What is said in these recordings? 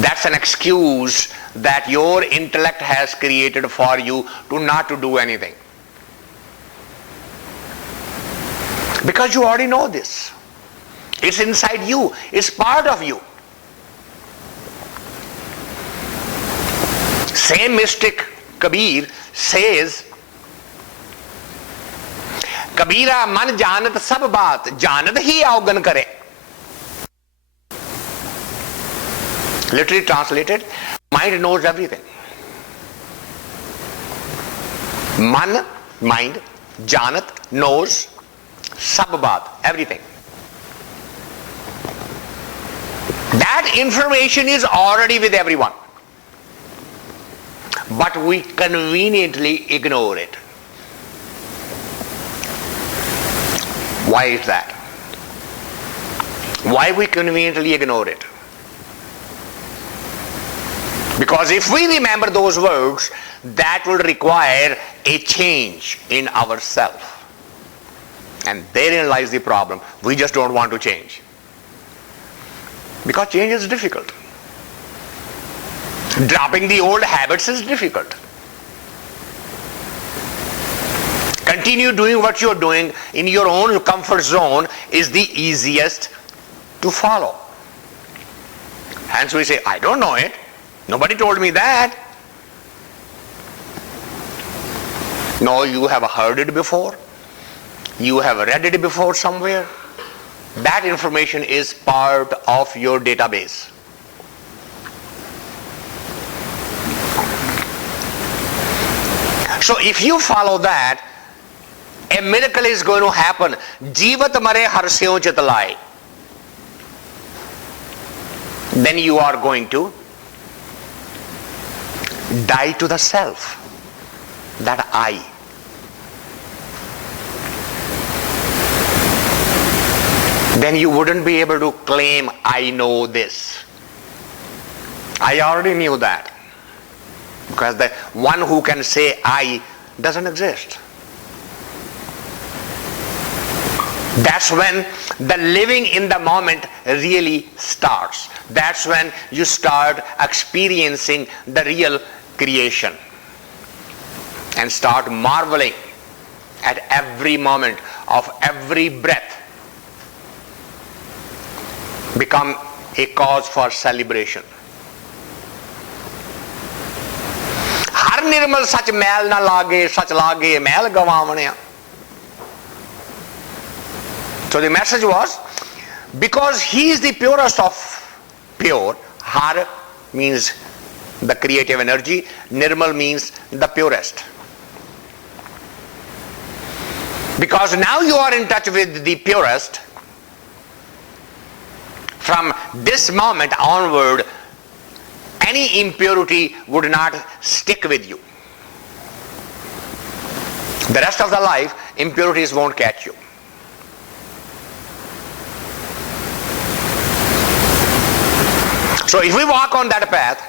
That's an excuse that your intellect has created for you to not to do anything. Because you already know this. It's inside you. It's part of you. Same mystic Kabir says, Kabira man janat sab baat, janat hi avgan kare. Literally translated, mind knows everything. Man, mind, janat, knows, sab baat, everything. That information is already with everyone. But we conveniently ignore it. Why is that? Why we conveniently ignore it? Because if we remember those words, that will require a change in ourselves. And therein lies the problem. We just don't want to change. Because change is difficult. Dropping the old habits is difficult. Continue doing what you're doing in your own comfort zone is the easiest to follow. Hence we say, I don't know it. Nobody told me that. No, you have heard it before. You have read it before somewhere. That information is part of your database. So if you follow that, a miracle is going to happen. Jivat mare harsyon chitlai. Then you are going to die to the self, that I. Then you wouldn't be able to claim, I know this. I already knew that. Because the one who can say I doesn't exist. That's when the living in the moment really starts. That's when you start experiencing the real creation and start marveling at every moment of every breath. Become a cause for celebration. हर निर्मल सच मैल ना लागे, सच लागे मैल गवावणिया. So the message was, because he is the purest of pure, har means the creative energy, nirmal means the purest. Because now you are in touch with the purest, from this moment onward, any impurity would not stick with you. The rest of the life, impurities won't catch you. So if we walk on that path,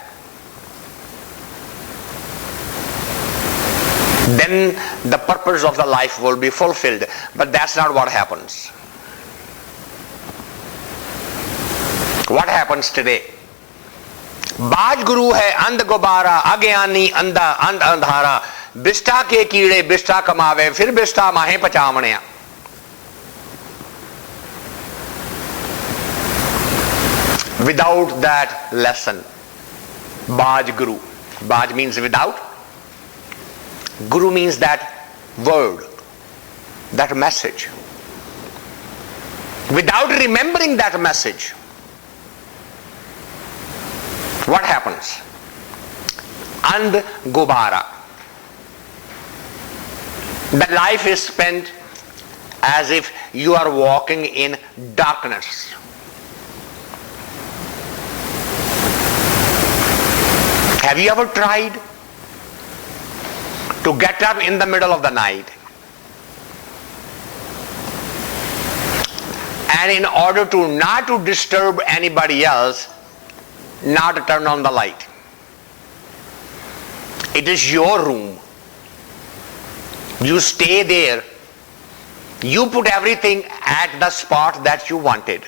then the purpose of the life will be fulfilled. But that's not what happens. What happens today? बाज गुरु है अंध गुबारा, अज्ञानी अंधा अंध अंधारा, बिष्टा के कीड़े बिष्टा कमावे, फिर बिष्टा माहे पचावणिया. Without that lesson, Baj Guru. Baj means without. Guru means that word, that message. Without remembering that message, what happens? And Gubara. The life is spent as if you are walking in darkness. Have you ever tried to get up in the middle of the night and in order to not to disturb anybody else, not to turn on the light? It is your room. You stay there. You put everything at the spot that you wanted.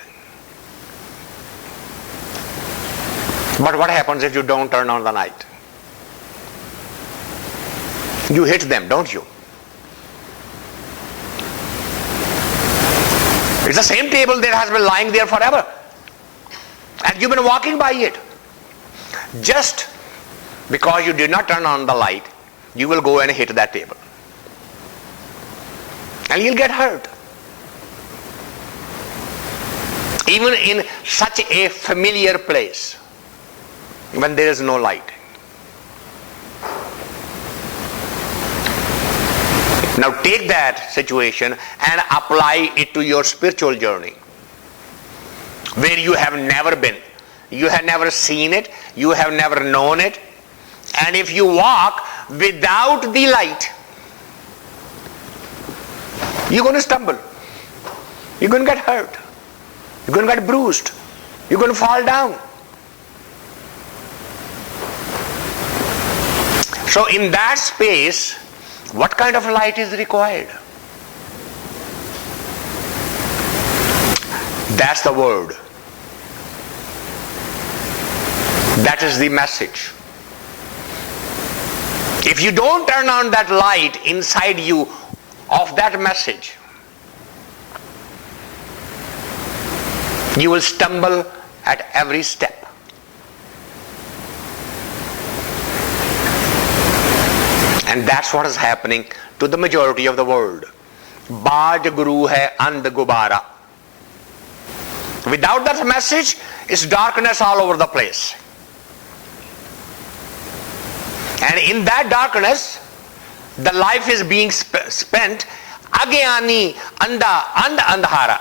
But what happens if you don't turn on the light? You hit them, don't you? It's the same table that has been lying there forever. And you've been walking by it. Just because you did not turn on the light, you will go and hit that table. And you'll get hurt. Even in such a familiar place, when there is no light. Now take that situation and apply it to your spiritual journey, where you have never been. You have never seen it. You have never known it. And if you walk without the light, you're going to stumble. You're going to get hurt. You're going to get bruised. You're going to fall down. So in that space, what kind of light is required? That's the word. That is the message. If you don't turn on that light inside you of that message, you will stumble at every step. And that's what is happening to the majority of the world. Baaj guru hai and gubara. Without that message, it's darkness all over the place. And in that darkness, the life is being spent agyani anda and andhara.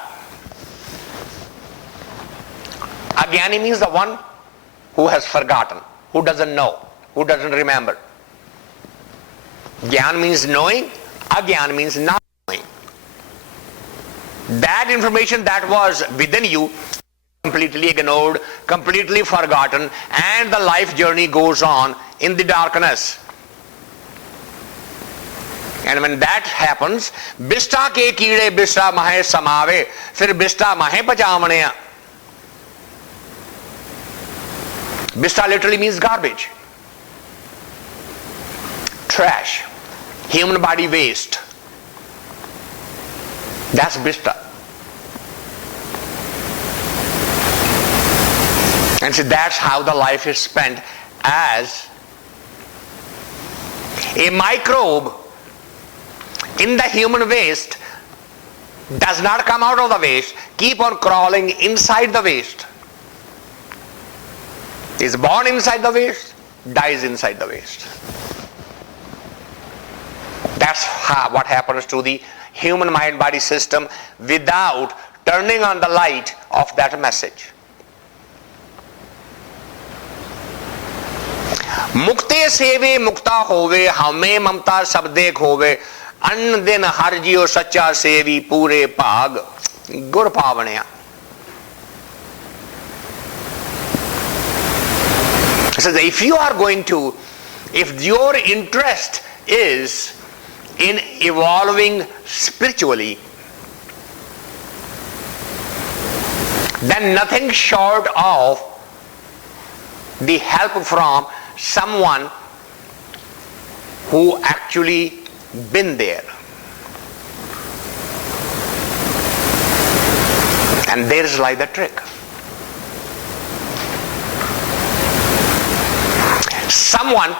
Agyani means the one who has forgotten, who doesn't know, who doesn't remember. Gyan means knowing, agyan means not knowing. That information that was within you, completely ignored, completely forgotten, and the life journey goes on in the darkness. And when that happens, bista ke keede bista mahe samave, fir bista mahe pachamane. Bista literally means garbage, trash, human body waste. That's bista. And so that's how the life is spent, as a microbe in the human waste does not come out of the waste, keep on crawling inside the waste. Is born inside the waste, dies inside the waste. That's what happens to the human mind-body system without turning on the light of that message. मुक्ते सेवे मुक्ता होवे हमें ममता सब देख होवे अन्न दिन हर जियो सच्चा सेवी पूरे भाग गुर पावणिया. So if you are going to, if your interest is in evolving spiritually, then nothing short of the help from someone who actually been there. And there's like the trick. Someone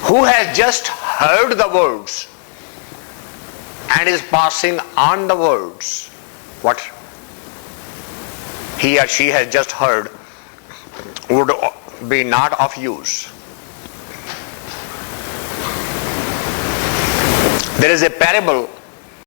who has just heard the words and is passing on the words, what he or she has just heard would be not of use. There is a parable